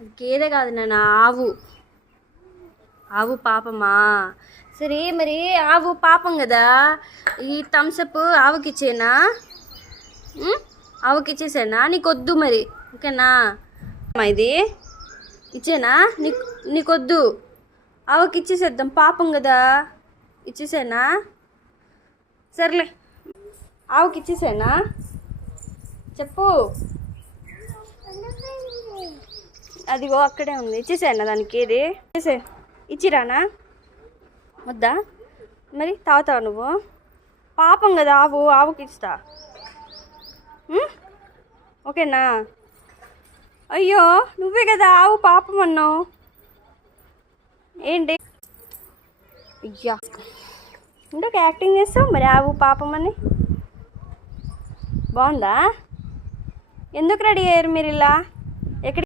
అది గేదె కాదు నాన్న, ఆవు. ఆవు పాపమా? సరే మరి ఆవు పాపం కదా, ఈ థమ్సప్ ఆవుకి ఇచ్చేనా? ఆవుకి ఇచ్చేసానా? నీకొద్దు మరి, ఓకేనా? ఇది ఇచ్చేనా? నీకొద్దు, ఆవుకి ఇచ్చేసేద్దాం, పాపం కదా. ఇచ్చేసానా? సర్లే, ఆవుకి ఇచ్చేసానా చెప్పు. అదిగో అక్కడే ఉంది, ఇచ్చేసానా దానికి? ఏది ఇచ్చేసే, ఇచ్చిరానా? వద్దా మరి? తాగుతావు నువ్వు? పాపం కదా ఆవు, ఆవుకి ఇస్తా, ఓకేనా? అయ్యో నువ్వే కదా ఆవు పాపం అన్నావు, ఏంటి? అయ్యా, ఇంకొక యాక్టింగ్ చేస్తావు మరి, ఆవు పాపం అని. బాగుందా? ఎందుకు రెడీ అయ్యారు మీరు ఇలా? ఎక్కడ